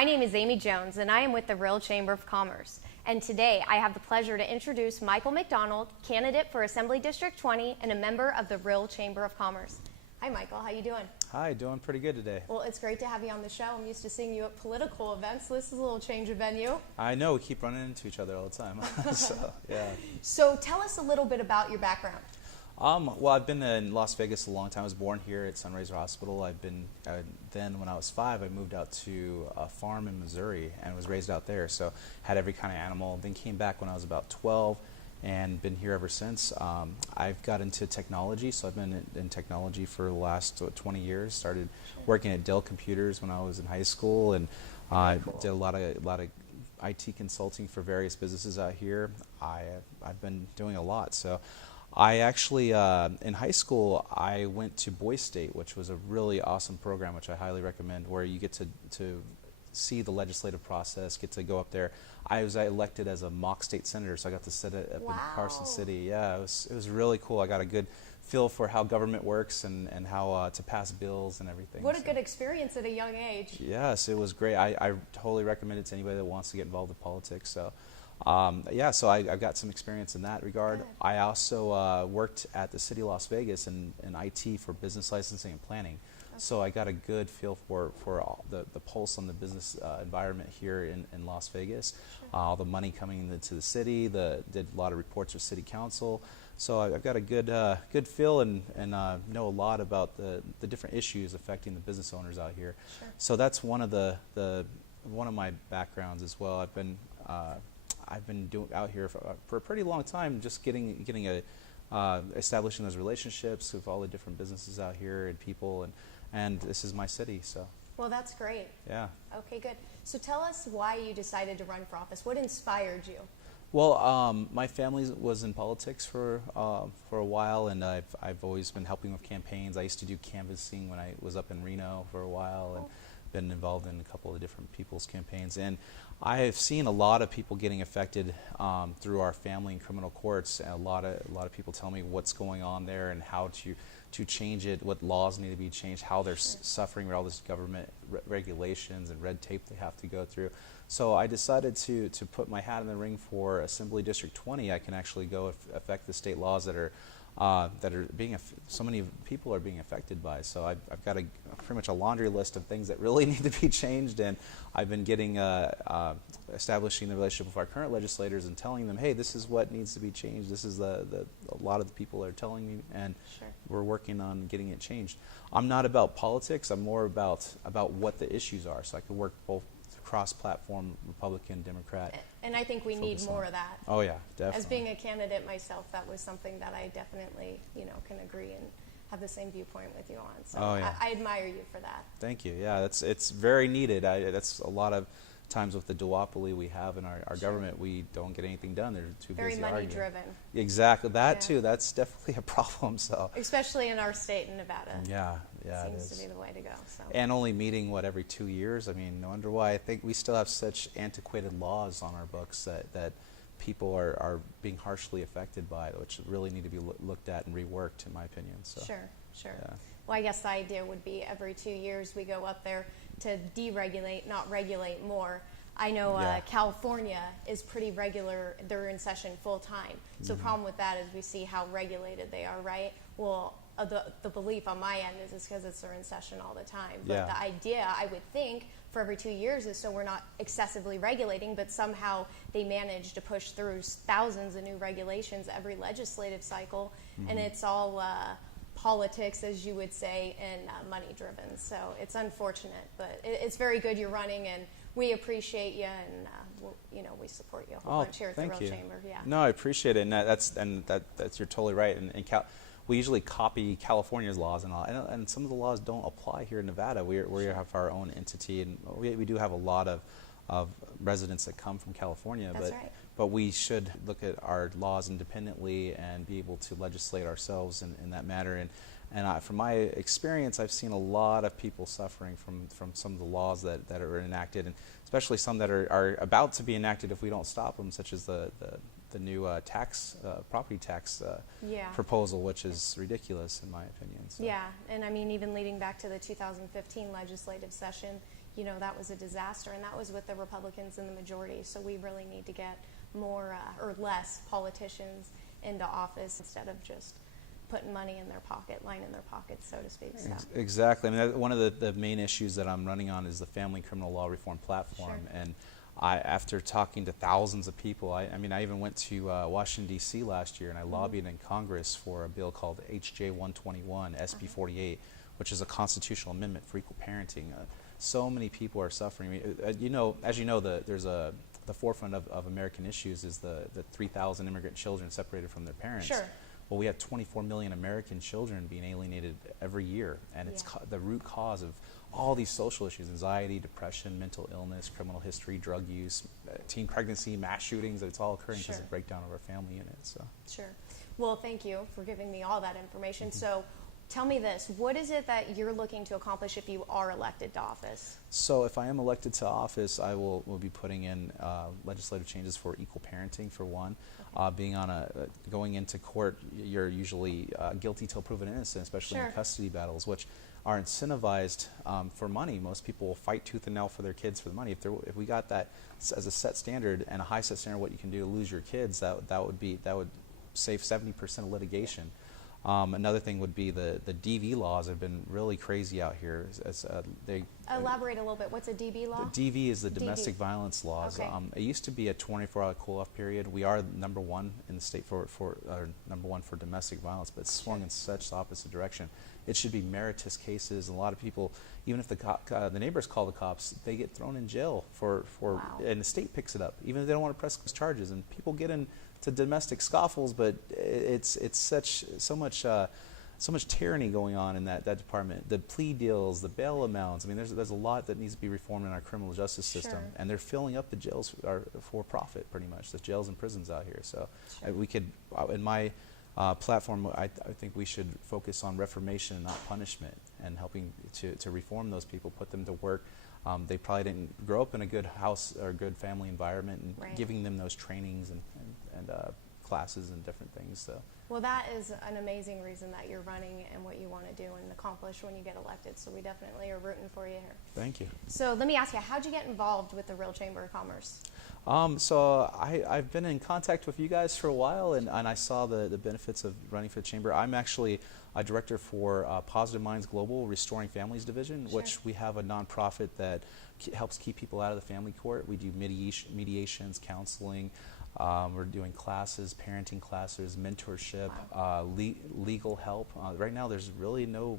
My name is Aimee Jones, and I am with the Real Chamber of Commerce. And today, I have the pleasure to introduce Michael McDonald, candidate for Assembly District 20 and a member of the Real Chamber of Commerce. Hi, Michael. How you doing? Hi, doing pretty good today. Well, it's great to have you on the show. I'm used to seeing you at political events, so this is a little change of venue. I know, we keep running into each other all the time. So tell us a little bit about your background. Well, I've been in Las Vegas a long time. I was born here at Sunraiser Hospital. Then when I was 5, I moved out to a farm in Missouri and was raised out there. So had every kind of animal. Then came back when I was about 12 and been here ever since. I've got into technology, so I've been in technology for the last 20 years. Started working at Dell Computers when I was in high school, and did a lot of IT consulting for various businesses out here. I've been doing a lot. So I actually, in high school, I went to Boys State, which was a really awesome program, which I highly recommend, where you get to see the legislative process, get to go up there. I was elected as a mock state senator, so I got to sit up in Carson City. Yeah, it was really cool. I got a good feel for how government works and how to pass bills and everything. What a good experience at a young age. Yes, it was great. I totally recommend it to anybody that wants to get involved with politics. So. So I've got some experience in that regard. I also worked at the City of Las Vegas in IT for business licensing and planning. So I got a good feel for all the pulse on the business environment here in Las Vegas. All the money coming into the city, did a lot of reports with City Council. So I've got a good feel and know a lot about the different issues affecting the business owners out here. Sure. So that's one of one of my backgrounds as well. I've been doing out here for a pretty long time, just establishing those relationships with all the different businesses out here and people, and this is my city. So. Well, that's great. Yeah. Okay, good. So tell us why you decided to run for office. What inspired you? Well, my family was in politics for a while, and I've always been helping with campaigns. I used to do canvassing when I was up in Reno for a while, and been involved in a couple of different people's campaigns. And I have seen a lot of people getting affected through our family and criminal courts, and a lot of people tell me what's going on there and how to change it, what laws need to be changed, how they're suffering with all this government regulations and red tape they have to go through. So I decided to put my hat in the ring for Assembly District 20. I can actually go affect the state laws that are being so many people are being affected by. So I've got pretty much a laundry list of things that really need to be changed, and I've been getting establishing the relationship with our current legislators and telling them, hey, this is what needs to be changed. This is a lot of the people are telling me, and we're working on getting it changed. I'm not about politics. I'm more about what the issues are. So I can work both cross-platform, Republican, Democrat. And I think we need more of that. Oh yeah, definitely. As being a candidate myself, that was something that I definitely, can agree and have the same viewpoint with you on. So I admire you for that. Thank you. Yeah, it's very needed. That's a lot of times with the duopoly we have in our government, we don't get anything done. They're too busy arguing. Very money-driven. Exactly. That too. That's definitely a problem. So. Especially in our state in Nevada. Yeah. Seems to be the way to go. So. And only meeting every 2 years. I mean, no wonder why. I think we still have such antiquated laws on our books that people are being harshly affected by, which really need to be looked at and reworked, in my opinion. So. Sure. Yeah. Well, I guess the idea would be every 2 years we go up there to deregulate, not regulate more. I know California is pretty regular. They're in session full time. So the problem with that is we see how regulated they are, right? Well, the belief on my end is because they're in session all the time. But the idea, I would think, for every 2 years is so we're not excessively regulating, but somehow they manage to push through thousands of new regulations every legislative cycle, and it's all politics, as you would say, and money-driven. So it's unfortunate, but it's very good you're running, and we appreciate you, and we support you a whole bunch here at the Real Chamber. Yeah. No, I appreciate it, and that's you're totally right. And we usually copy California's laws and all, and some of the laws don't apply here in Nevada. We have our own entity, and we do have a lot of residents that come from California. That's right. But we should look at our laws independently and be able to legislate ourselves in that matter. And from my experience, I've seen a lot of people suffering from some of the laws that are enacted, and especially some that are about to be enacted if we don't stop them, such as the new property tax proposal, which is ridiculous in my opinion. So. Yeah, and I mean, even leading back to the 2015 legislative session, that was a disaster, and that was with the Republicans in the majority. So we really need to get more or less politicians into office instead of just putting money in their pocket, lining their pockets, so to speak. So. Exactly. I mean, one of the main issues that I'm running on is the Family Criminal Law Reform Platform. Sure. And after talking to thousands of people, I even went to Washington, D.C. last year, and I lobbied in Congress for a bill called H.J. 121, SB 48, which is a constitutional amendment for equal parenting. So many people are suffering. As you know, there's the forefront of American issues is the 3,000 immigrant children separated from their parents. Sure. Well, we have 24 million American children being alienated every year, and it's the root cause of all these social issues: anxiety, depression, mental illness, criminal history, drug use, teen pregnancy, mass shootings. It's all occurring because of the breakdown of our family units. So. Sure. Well, thank you for giving me all that information. So tell me this, what is it that you're looking to accomplish if you are elected to office? So if I am elected to office, I will be putting in legislative changes for equal parenting, for one. Okay. Going into court, you're usually guilty till proven innocent, especially in custody battles, which are incentivized for money. Most people will fight tooth and nail for their kids for the money. If we got that as a set standard and a high set standard, what you can do to lose your kids, that would save 70% of litigation. Another thing would be the DV laws have been really crazy out here. Elaborate a little bit. What's a DV law? The DV is the domestic violence laws. Okay. It used to be a 24-hour cool-off period. We are number one in the state for number one for domestic violence, but it's swung in such the opposite direction. It should be meritorious cases. And a lot of people, even if the neighbors call the cops, they get thrown in jail and the state picks it up, even if they don't want to press charges. And people get into domestic scuffles, but it's so much tyranny going on in that department. The plea deals, the bail amounts. I mean, there's a lot that needs to be reformed in our criminal justice system, and they're filling up the jails for profit, pretty much. The jails and prisons out here. So we could, in my platform, I think we should focus on reformation and not punishment, and helping to reform those people, put them to work. They probably didn't grow up in a good house or good family environment, and giving them those trainings and classes and different things. So. Well, that is an amazing reason that you're running and what you want to do and accomplish when you get elected. So we definitely are rooting for you here. Thank you. So let me ask you, how'd you get involved with the Real Chamber of Commerce? So I've been in contact with you guys for a while, and I saw the benefits of running for the chamber. I'm actually a director for Positive Minds Global Restoring Families Division, which we have a nonprofit that helps keep people out of the family court. We do mediations, counseling. We're doing classes, parenting classes, mentorship, legal help. Right now, there's really no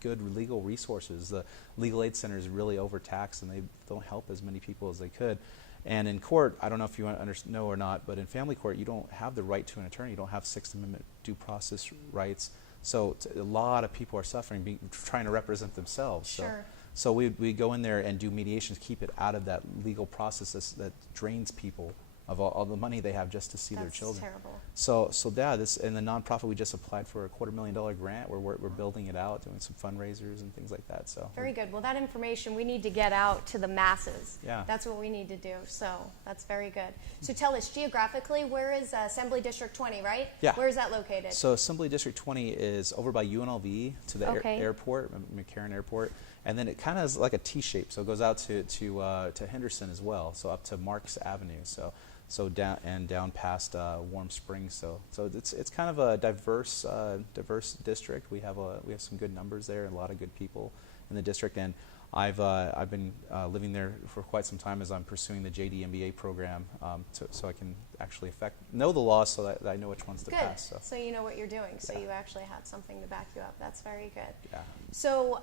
good legal resources. The legal aid center is really overtaxed, and they don't help as many people as they could. And in court, I don't know if you know or not, but in family court, you don't have the right to an attorney. You don't have Sixth Amendment due process rights. So a lot of people are suffering, trying to represent themselves. Sure. So we go in there and do mediations, keep it out of that legal process that drains people of all the money they have just to see their children. That's terrible. So this, and the nonprofit, we just applied for a $250,000 grant. We're building it out, doing some fundraisers and things like that. So very good. Well, that information we need to get out to the masses. Yeah. That's what we need to do. So that's very good. So tell us geographically, where is Assembly District 20, right? Yeah. Where is that located? So Assembly District 20 is over by UNLV to the airport, McCarran Airport. And then it kind of is like a T shape, so it goes out to Henderson as well, so up to Marks Avenue, so down past Warm Springs. So it's kind of a diverse district. We have some good numbers there, and a lot of good people in the district. And I've been living there for quite some time as I'm pursuing the JD MBA program, so I can actually know the laws, so that I know which ones to pass. So you know what you're doing. So you actually have something to back you up. That's very good. Yeah. So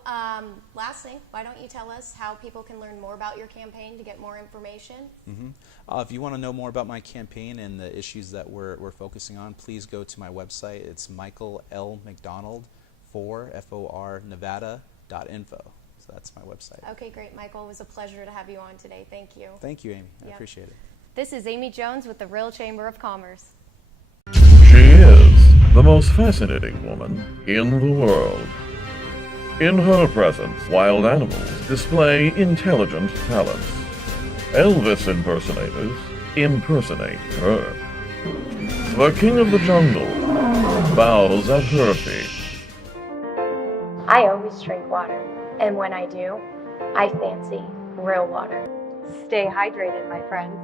last thing, why don't you tell us how people can learn more about your campaign to get more information? Mm-hmm. If you want to know more about my campaign and the issues that we're focusing on, please go to my website. It's Michael L McDonald for Nevada.info. So that's my website. Okay, great, Michael. It was a pleasure to have you on today. Thank you. Thank you, Amy. I appreciate it. This is Aimee Jones with the Real Chamber of Commerce. She is the most fascinating woman in the world. In her presence, wild animals display intelligent talents. Elvis impersonators impersonate her. The king of the jungle bows at her feet. I always drink water, and when I do, I fancy real water. Stay hydrated, my friends.